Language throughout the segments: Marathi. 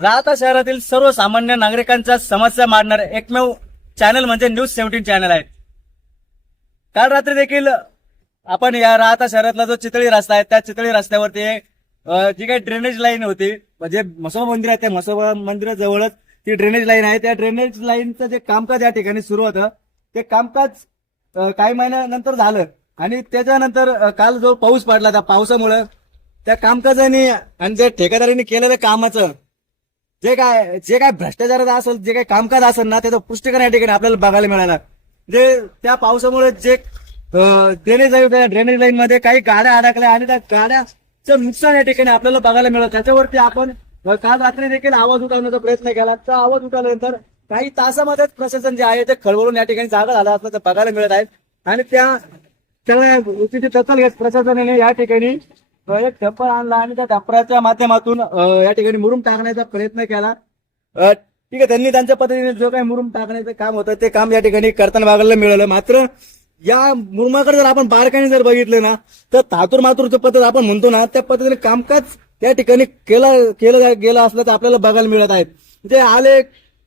राहता शहरातील सर्वसामान्य नागरिकांच्या समस्या मांडणार एकमेव चॅनल म्हणजे न्यूज सेव्हन्टीन चॅनल आहे. काल रात्री देखील आपण या राहता शहरातला जो चितळी रस्ता आहे त्या चितळी रस्त्यावरती जी काही ड्रेनेज लाईन होती म्हणजे मसोबा मंदिर आहे त्या मसोबा मंदिराजवळच ती ड्रेनेज लाईन आहे. त्या ड्रेनेज लाईनचं जे कामकाज या ठिकाणी सुरू होतं ते कामकाज काही महिन्यानंतर झालं. आणि त्याच्यानंतर काल जो पाऊस पडला त्या पावसामुळं त्या कामकाजाने आणि जे ठेकेदारांनी केलेल्या कामाचं जे काय जे काय भ्रष्टाचाराचं असेल जे काय कामकाज असेल ना त्याचं पुष्टीकरण या ठिकाणी आपल्याला बघायला मिळालं. जे त्या पावसामुळे जे ड्रेनेज लाईन त्या ड्रेनेज लाईन मध्ये काही गाड्या अडकल्या आणि त्या गाड्याचं नुकसान या ठिकाणी आपल्याला बघायला मिळालं. त्याच्यावरती आपण काल रात्री देखील आवाज उठवण्याचा प्रयत्न केला. तर आवाज उठवल्यानंतर काही तासामध्येच प्रशासन जे आहे ते खळबळून या ठिकाणी जागा झाला असल्याचं बघायला मिळत आहे. आणि त्या त्याला गोष्टीची दखल घेत प्रशासनाने या ठिकाणी डंपर आणला आणि त्या डंपराच्या माध्यमातून या ठिकाणी मुरुम टाकण्याचा प्रयत्न केला. ठीक आहे त्यांनी त्यांच्या पद्धतीने जो काही मुरुम टाकण्याचं काम होतं ते काम या ठिकाणी करताना बघायला मिळालं. मात्र या मुरुमाकडे जर आपण बारकाईने जर बघितलं ना तर थातूर मातूरचं पद्धत आपण म्हणतो ना त्या पद्धतीने कामकाज त्या ठिकाणी केलं केलं गेलं असलं तर आपल्याला बघायला मिळत आहेत म्हणजे आले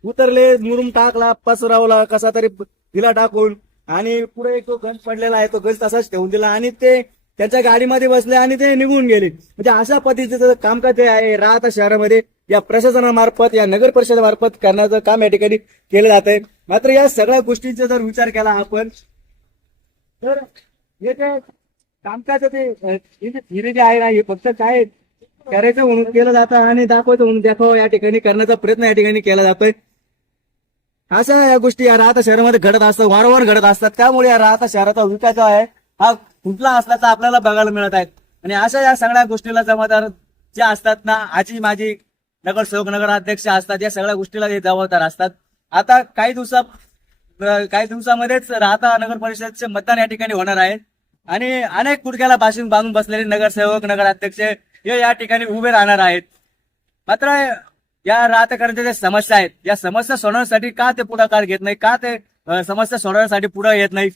उतरले मुरुम टाकला पसरवला कसा तरी दिला टाकून आणि पुढे एक तो गंज पडलेला आहे तो गंज तसाच ठेवून दिला आणि ते त्याच्या गाडीमध्ये बसले आणि ते निघून गेले. म्हणजे अशा पद्धतीचं कामकाज जे आहे राहता शहरामध्ये. या प्रशासनामार्फत या नगर परिषदेमार्फत करण्याचं काम या ठिकाणी केलं जात आहे. मात्र या सगळ्या गोष्टींचा जर विचार केला आपण तर हे जे कामकाज ते जे धीरे जे आहे ना हे फक्त काय करायचं म्हणून केलं जातं आणि दाखवायचं म्हणून दाखवा या ठिकाणी करण्याचा प्रयत्न या ठिकाणी केला जातोय अशा या गोष्टी या राहता शहरामध्ये घडत असतात वारंवार घडत असतात. त्यामुळे या राहता शहराचा विकास आहे हा कुठला असल्याचा आपल्याला बघायला मिळत आहेत. आणि अशा या सगळ्या गोष्टीला जबाबदार जे असतात ना आजी माझी नगरसेवक नगराध्यक्ष असतात या सगळ्या गोष्टीला ते जबाबदार असतात. आता काही दिवसा काही दिवसामध्येच राहता नगर परिषदचे मतदान या ठिकाणी होणार आहे. आणि अनेक कुडक्याला भाषण बांधून बसलेले नगरसेवक नगराध्यक्ष हे या ठिकाणी उभे राहणार आहेत. मात्र या राहतेकरांच्या ज्या समस्या आहेत या समस्या सोडवण्यासाठी का ते पुढाकार घेत नाही का ते समस्या सोडवण्यासाठी पुढे येत नाही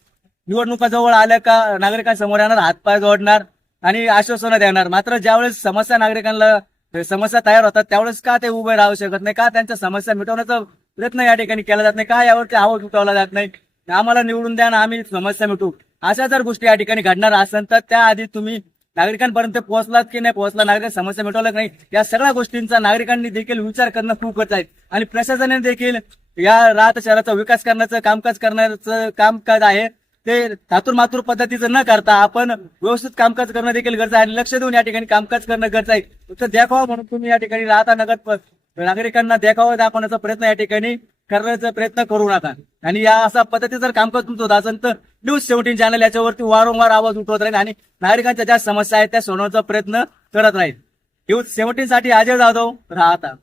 निवडणुका जवळ आल्या का नागरिकांसमोर येणार हातपाय जोडणार आणि आश्वासनं देणार. मात्र ज्यावेळेस समस्या नागरिकांना समस्या तयार होतात त्यावेळेस का ते उभे राहू शकत नाही? का त्यांच्या समस्या मिटवण्याचा प्रयत्न या ठिकाणी केला जात नाही? का यावरती आवाज उठवला जात नाही? आम्हाला निवडून द्या ना आम्ही समस्या मिटवू. अशा जर गोष्टी या ठिकाणी घडणार असेल तर त्याआधी तुम्ही नागरिकांपर्यंत पोहोचलात की नाही पोहोचला नागरिक समस्या मिटवल्या नाही? या सगळ्या गोष्टींचा नागरिकांनी देखील विचार करणं खूप गरज आहे. आणि प्रशासनाने देखील या राहत शहराचा विकास करण्याचं कामकाज करण्याचं कामकाज आहे. ते थातूर मातूर पद्धतीचं न करता आपण व्यवस्थित कामकाज करणं देखील गरज आहे. आणि लक्ष देऊन या ठिकाणी कामकाज करणं गरज आहे. फक्त देखावा म्हणून तुम्ही या ठिकाणी राहता नगर नागरिकांना देखावा दाखवण्याचा प्रयत्न या ठिकाणी करण्याचा प्रयत्न करू नका. आणि या अशा पद्धती जर कामकाज तुमचं होत असेल तर न्यूज सेव्हन्टीन चॅनल याच्यावरती वारंवार आवाज उठवत राहील आणि नागरिकांच्या ज्या समस्या आहेत त्या सोडवण्याचा प्रयत्न करत राहील. न्यूज सेव्हन्टीन साठी अजय जाधव राहता.